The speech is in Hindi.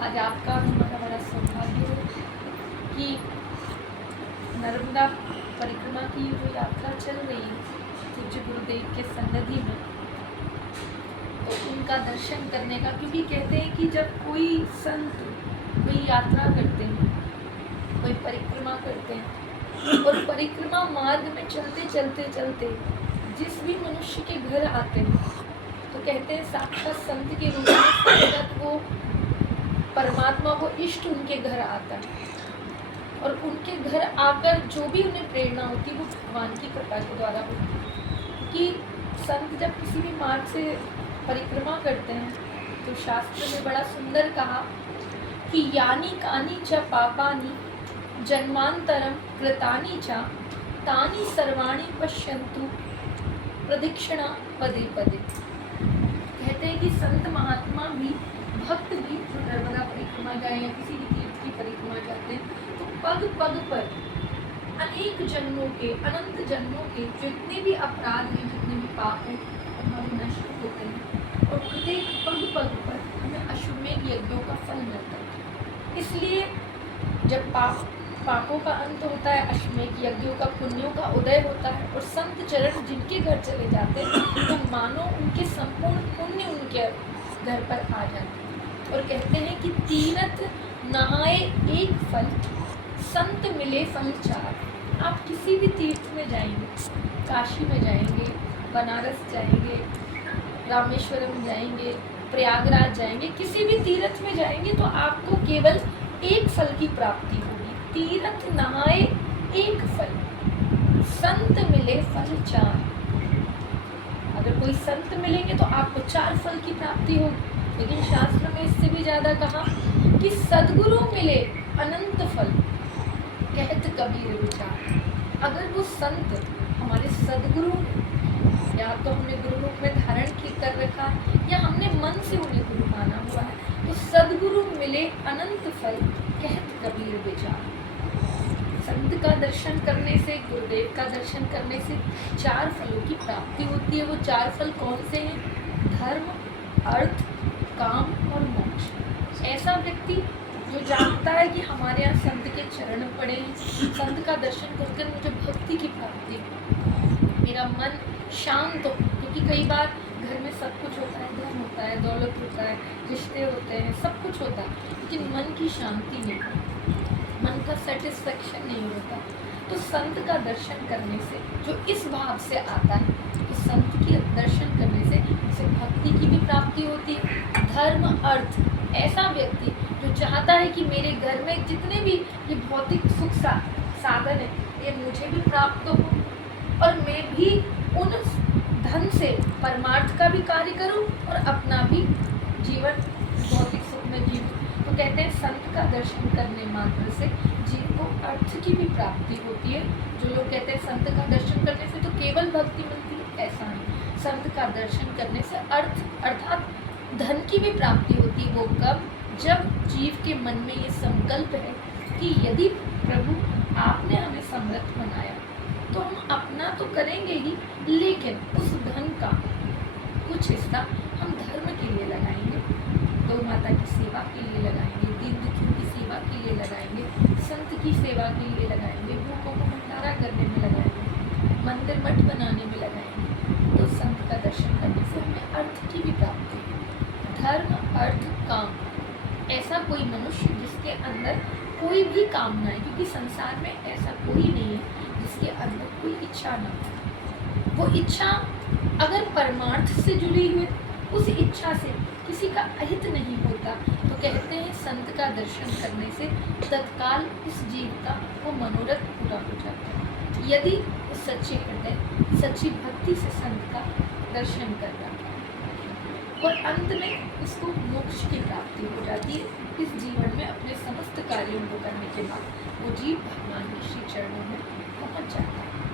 आज आपका हमारा बड़ा सौभाग्य हो कि नर्मदा परिक्रमा की जो यात्रा चल रही है पूज्य गुरुदेव के सन्निधि में, तो उनका दर्शन करने का, क्योंकि कहते हैं कि जब कोई संत कोई यात्रा करते हैं, कोई परिक्रमा करते हैं और परिक्रमा मार्ग में चलते चलते चलते जिस भी मनुष्य के घर आते हैं, तो कहते हैं साक्षात संत के रूप में साक्षात वो परमात्मा, वो इष्ट उनके घर आता है और उनके घर आकर जो भी उन्हें प्रेरणा होती है वो भगवान की कृपा के द्वारा होती है। कि संत जब किसी भी मार्ग से परिक्रमा करते हैं तो शास्त्र में बड़ा सुंदर कहा कि यानी कानी च पापानी जन्मांतरम कृतानि च तानि सर्वाणि पश्यन्तु प्रदक्षिणा पदे पदे। कहते हैं कि संत महात्मा भी, भक्त भी जो नर्मदा परिक्रमा जाए या किसी भी तीर्थ की परिक्रमा जाते हैं, तो पग पग पर अनेक जन्मों के, अनंत जन्मों के जितने भी अपराध हैं, जितने भी पाप हैं, हमारे नष्ट होते हैं और प्रत्येक पग पग पर हमें अश्वमेध यज्ञों का फल मिलता है। इसलिए जब पापों का अंत होता है, अश्वमेध यज्ञों का, पुण्यों का उदय होता है और संत चरण जिनके घर चले जाते हैं तो मानो उनके संपूर्ण पुण्य उनके घर पर आ जाते हैं। और कहते हैं कि तीरथ नहाए एक फल, संत मिले फल चार। आप किसी भी तीर्थ में जाएंगे, काशी में जाएंगे, बनारस जाएंगे, रामेश्वरम जाएंगे, प्रयागराज जाएंगे, किसी भी तीर्थ में जाएंगे तो आपको केवल एक फल की प्राप्ति होगी। तीर्थ नहाए एक फल, संत मिले फल चार। अगर कोई संत मिलेंगे तो आपको 4 फल की प्राप्ति होगी। लेकिन शास्त्र में इससे भी ज्यादा कहा कि सद्गुरु मिले अनंत फल, कहत कबीर विचार। अगर वो संत हमारे सद्गुरु, या तो हमने गुरु रूप में धारण कर रखा है या हमने मन से उन्हें गुरु माना हुआ है, तो सद्गुरु मिले अनंत फल, कहत कबीर विचार। संत का दर्शन करने से, गुरुदेव का दर्शन करने से 4 फलों की प्राप्ति होती है। वो 4 फल कौन से हैं? धर्म, अर्थ, काम और मोक्ष। ऐसा व्यक्ति जो जानता है कि हमारे यहाँ संत के चरण पड़े हैं, संत का दर्शन करके मुझे भक्ति की प्राप्ति हो, मेरा मन शांत हो। क्योंकि कई बार घर में सब कुछ होता है, धन होता है, दौलत होता है, रिश्ते होते हैं, सब कुछ होता है, लेकिन मन की शांति नहीं, मन का सेटिस्फेक्शन नहीं होता। तो संत का दर्शन करने से जो इस भाव से आता है कि संत के दर्शन करने से उसे भक्ति की भी प्राप्ति होती है, धर्म, अर्थ। ऐसा व्यक्ति जो चाहता है कि मेरे घर में जितने भी ये भौतिक सुख साधन है ये मुझे भी प्राप्त हो और मैं भी उन धन से परमार्थ का भी कार्य करूं और अपना भी जीवन भौतिक सुख में जीऊं। तो कहते हैं संत का दर्शन करने मात्र से जीव को अर्थ की भी प्राप्ति होती है। जो लोग कहते हैं संत का दर्शन करने से तो केवल भक्ति मिलती है, ऐसा नहीं। संत का दर्शन करने से अर्थ अर्थात धन की भी प्राप्ति होती है। वो कब? जब जीव के मन में ये संकल्प है कि यदि प्रभु आपने हमें समर्थ बनाया तो हम अपना तो करेंगे ही, लेकिन उस धन का कुछ हिस्सा हम धर्म के लिए लगाएंगे, गौ माता की सेवा के लिए लगाएंगे, दीन दुखियों की सेवा के लिए लगाएंगे, संत की सेवा के लिए लगाएंगे, भूखों को भंडारा करने में लगाएंगे, मंदिर मठ बनाने में लगाएंगे। तो संत का दर्शन करने से हमें अर्थ की भी प्राप्ति है। धर्म, अर्थ, काम। ऐसा कोई मनुष्य जिसके अंदर कोई भी कामना है, क्योंकि संसार में ऐसा कोई नहीं है जिसके अंदर कोई इच्छा ना हो। वो इच्छा अगर परमार्थ से जुड़ी हुई, उस इच्छा से किसी का अहित नहीं होता, तो कहते हैं संत का दर्शन करने से तत्काल इस जीव का वो मनोरथ पूरा हो जाता है, यदि वो सच्चे हृदय, सच्ची भक्ति से संत का दर्शन कर रहा है। और अंत में इसको मोक्ष की प्राप्ति हो जाती है। इस जीवन में अपने समस्त कार्यों को करने के बाद वो जीव भगवान के श्री चरणों में पहुंच जाता है।